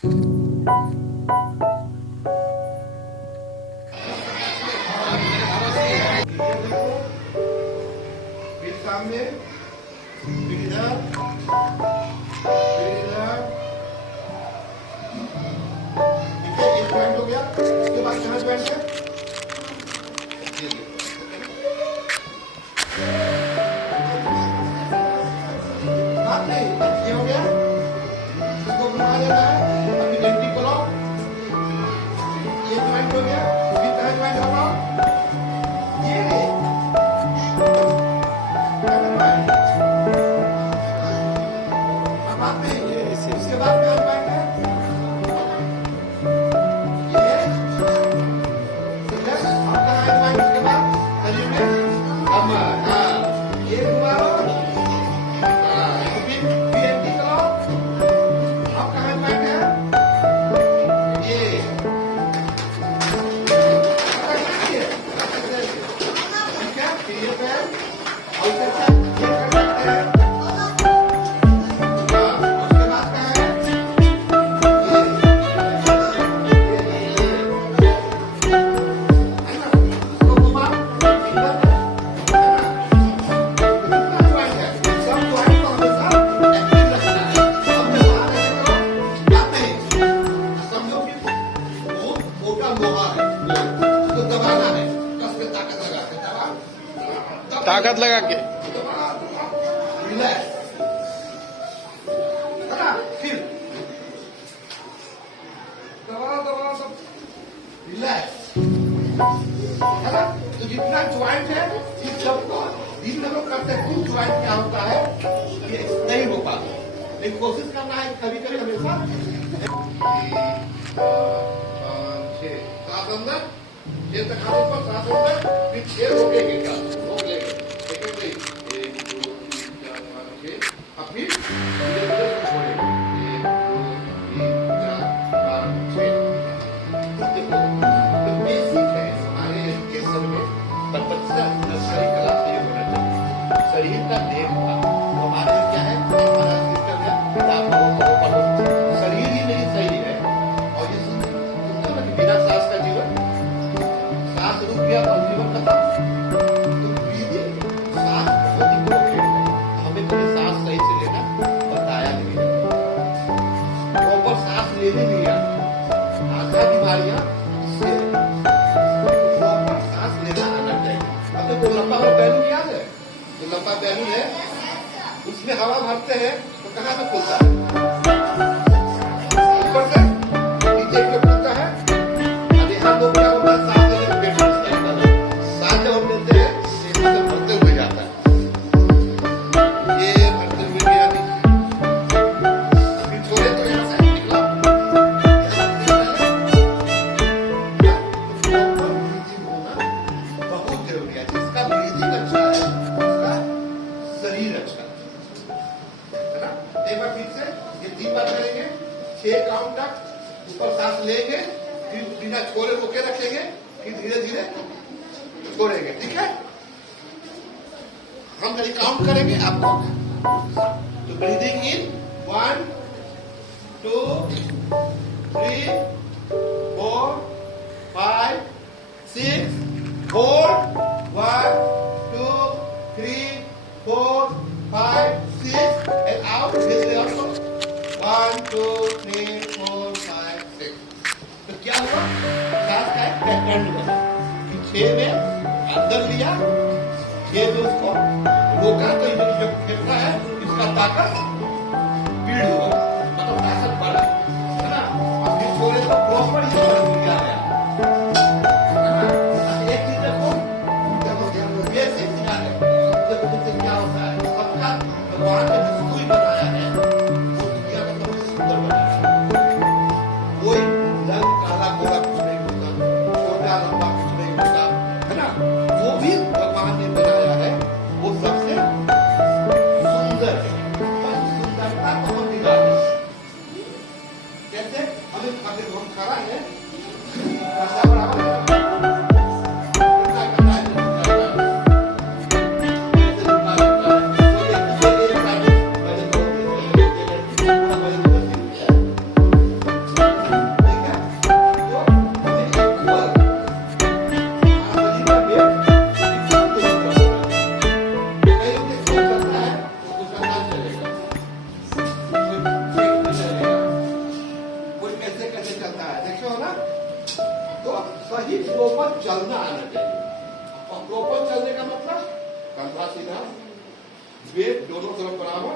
सामने इधर इधर ठीक है, एक ज्वाइंट हो गया। उसके बाद कहाँ ज्वाइंट है? बात नहीं, ये हो गया। इसको घुमा देना है। अभी एंटी खोलो। ये ज्वाइंट हो गया। फिर कहाँ ज्वाइंट होगा? ये नहीं। इसके बाद क्या होता है? ये ठीक है। अब कहाँ है ज्वाइंट? इसके बाद शरीर में कमर। हाँ, ये घुमा लो। हाँ, फिर एंटी करो। अब कहाँ ज्वाइंट है? ये ठीक है। फिर ये पैर और ये कर सकते हैं। ताकत लगा के रिलैक्स, फिर दबाओ सब रिलैक्स, है ना? तो जितना ज्वाइंट है इस सबको दिन में लोग करते हैं। कुछ ज्वाइंट क्या होता है ये नहीं हो पाता, लेकिन कोशिश करना है कभी कभी हमेशा। 6 7 अंदर 6 तक हाथ ऊपर 7 अंदर, फिर 6 रोकेंगे, क्या रोक लेंगे। फिर धीरे धीरे छोड़ेंगे। 1 2 3 4 5 6। देखो तो बेसिक है हमारे एजुकेशन में, बच्चा नर्सरी क्लास से होना चाहिए। शरीर का देखभाल तो हमारे क्या है, हमारा सिस्टम है किताब पढ़ो। शरीर ही नहीं सही है और ये सुनते ना कि बिना सांस का जीवन, सांस रुक गया तो जीवन खत्म। तो ब्रीदिंग सांस बहुत इंपॉर्टेंट है। हमें कभी सांस सही से लेना बताया नहीं है, प्रॉपर सांस लेने नहीं आती। आधा बीमारियां इससे प्रॉपर सांस लेना आना चाहिए। अब तो लंबा वाला बैलून याद है, जो लंबा बैलून है उसमें हवा भरते हैं तो कहाँ से खुलता है? ऊपर से नीचे के खुलता है। अब यहाँ लोग क्या होता है, सांस लेने में पेट में सांस जब हम लेते हैं यहाँ से भरते हुए जाता है, ये भरते हुए गया नहीं, फिर छोड़े तो यहाँ से निकला। बहुत जरूरी है। जिसका ब्रीदिंग अच्छा है उसका शरीर अच्छा है ना? एक बार फिर से ये 3 बार करेंगे, 6 काउंट तक ऊपर सांस लेंगे, फिर बिना छोड़े रोके रखेंगे, फिर धीरे धीरे छोड़ेंगे। ठीक है? हम कहीं काउंट करेंगे आपको। तो breathing in 1 2 3 4 5 6 4 1 2 3 4 5 6 and out this way also 1 2 3 4 5 6। तो क्या हुआ, सांस का एक पैटर्न बना कि 6 में अंदर लिया, 6 में उसको रोका, तो ये जो फेफड़ा है इसका ताकत पीड़ हुआ, मतलब ताकत बढ़ा, है ना? और फिर छोड़े तो प्रॉपर ये दिया गया, है ना? एक चीज देखो, ये सिखना है। देखो क्या होता है, सबका भगवान ने जिसको ही बनाया है वो दुनिया का सबसे सुंदर बनाया है। कोई रंग काला गोरा कुछ नहीं होता, छोटा लंबा कुछ नहीं होता, है ना? जो भी भगवान ने बनाया है वो सबसे सुंदर है। बस सुंदरता को हम निकालें कैसे? हमें हम खड़ा है, ऐसा बराबर है। प्रॉपर चलना आना चाहिए। और प्रॉपर चलने का मतलब कंधा सीधा, वेट दोनों तरफ बराबर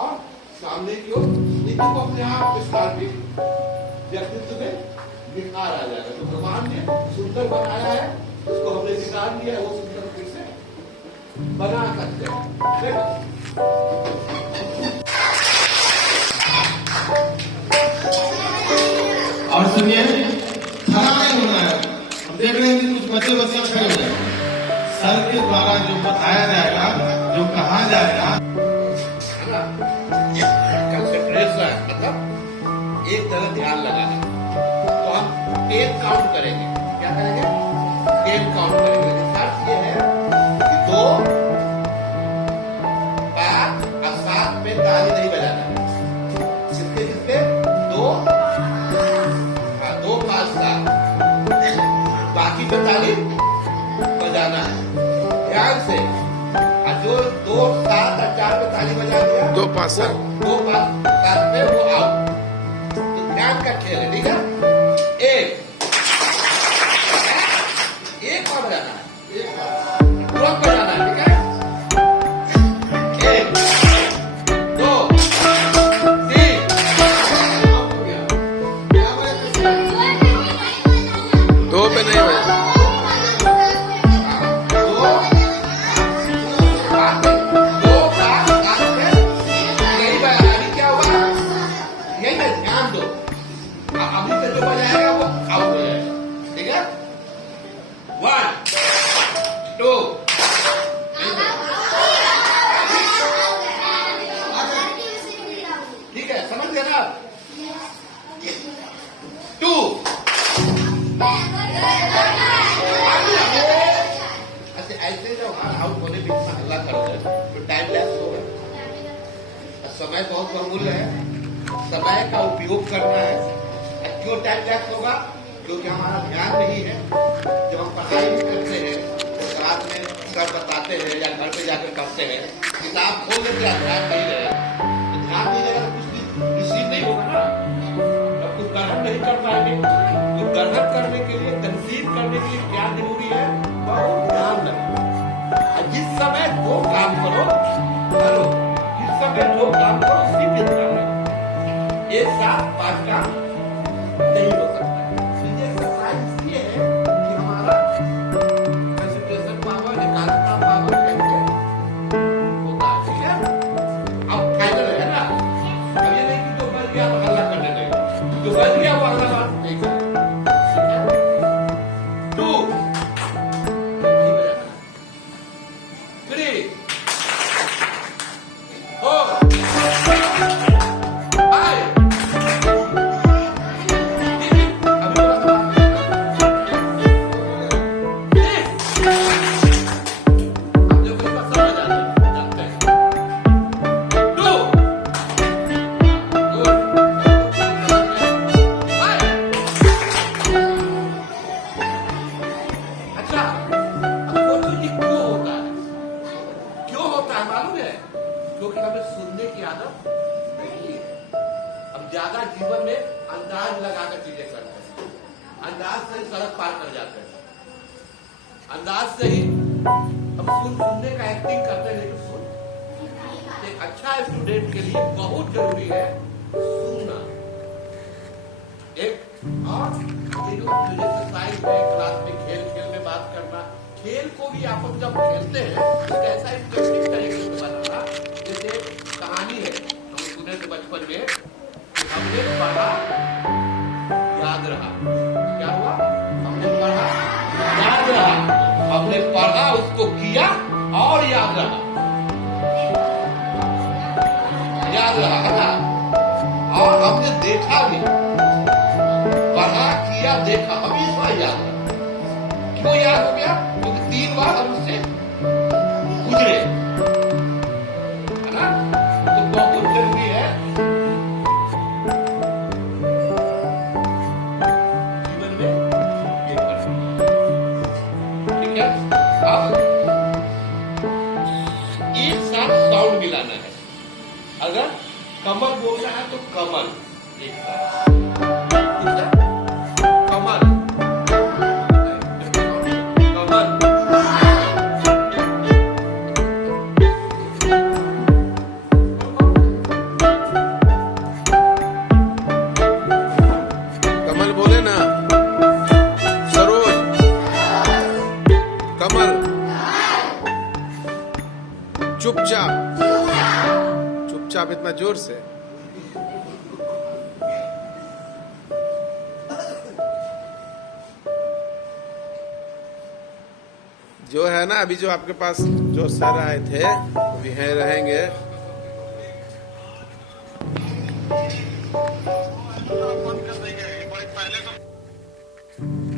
और सामने की ओर, लेकिन वो अपने आप स्टार्टिंग व्यक्तित्व में निखार आ जाएगा। तो भगवान ने सुंदर बनाया है, उसको हमने निकाल लिया है, वो सुंदर फिर से बना सकते हैं। देखो और सुनिए, खड़ा नहीं होना है। हम देख रहे हैं कि कुछ बच्चे खड़े हो जाए, सर के द्वारा जो बताया जाएगा, जो कहा जाएगा, है ना, कंसंट्रेशन मतलब एक तरह ध्यान लगाना। तो हम 10 काउंट करेंगे। क्या करेंगे? 10 काउंट करेंगे। अर्थ ये है कि 2 5 और 7 पे ताली नहीं बजाना है। किसके किसके? 2 2 5 7, बाकी पे ताली बजाना है ध्यान से। और जो 2 7 और 4 पे ताली बजा दिया, 2 5 7 2 5 7 पे वो आउट। तो ध्यान का खेल है, ठीक है। एक और बजाना है, तुरंत बजाना है, ठीक है। 1 2 3 2 पे नहीं बजा। 2 5 7 पे यही बजाना। अभी क्या हुआ? यही पे ध्यान दो। अभी से जो बजाएगा वो आउट हो जाएगा, ठीक है। 1 2 ठीक है, समझ गए ना? 2 ऐसे जब आउट होने पे इतना हल्ला करोगे तो टाइम लैप्स होगा। समय बहुत बहुमूल्य है, समय का उपयोग करना है। क्यों टाइम लैप्स होगा? क्योंकि हमारा ध्यान नहीं है। जब हम पढ़ाई भी करते हैं तो क्लास में सर बताते हैं या घर पे जाकर पढ़ते हैं, किताब खोल लेते हैं, ध्यान नहीं रहे तो ध्यान नहीं रहेगा तो कुछ भी रिसीव नहीं होगा ना। जब कुछ ग्रहण नहीं कर पाएंगे तो ग्रहण करने के लिए, तनसीब करने के लिए क्या जरूरी है? बहुत ध्यान रखना। जिस समय जो काम करो करो, जिस समय जो काम करो उसी पे ध्यान रखो। एक साथ 5 काम नहीं हो सकता। ये एक्सरसाइज इसलिए है कि हमारा कंसंट्रेशन पावर, एकाग्रता पावर कैसे होता है, ठीक है। अब फाइनल है ना। अब ये नहीं कि जो बच गया तो हल्ला करने लगे, जो बच गया वो हल्ला नहीं करे, ठीक है। 2 3 4 क्योंकि हमें सुनने की आदत नहीं है। हम ज्यादा जीवन में अंदाज लगाकर चीजें करते हैं। अंदाज से ही सड़क पार कर जाते हैं। अंदाज से ही हम सुनने का एक्टिंग करते हैं, लेकिन सुन एक अच्छा स्टूडेंट के लिए बहुत जरूरी है सुनना। एक और ये जो एक्सरसाइज है, क्लास में खेल में बात करना, खेल को भी आप जब खेलते हैं तो कैसा इंटरेस्टिंग तरीके से बनाना। जैसे कहानी है, हम सुने थे बचपन में, हमने पढ़ा याद रहा। क्या हुआ? हमने पढ़ा याद रहा। हमने पढ़ा, उसको किया और याद रहा। याद रहा है ना। और हमने देखा भी, पढ़ा किया देखा, हमेशा याद रहा। क्यों याद हो गया? क्योंकि 3 बार हम उससे गुजरे, है ना। तो बहुत जरूरी है जीवन में ये करना, ठीक है। अब एक साथ साउंड मिलाना है। अगर कमल बोलना है तो कमल एक साथ, ठीक है। कमल चुपचाप चुपचाप, इतना जोर से। जो है ना, अभी जो आपके पास जो सर आए थे, अभी हैं रहेंगे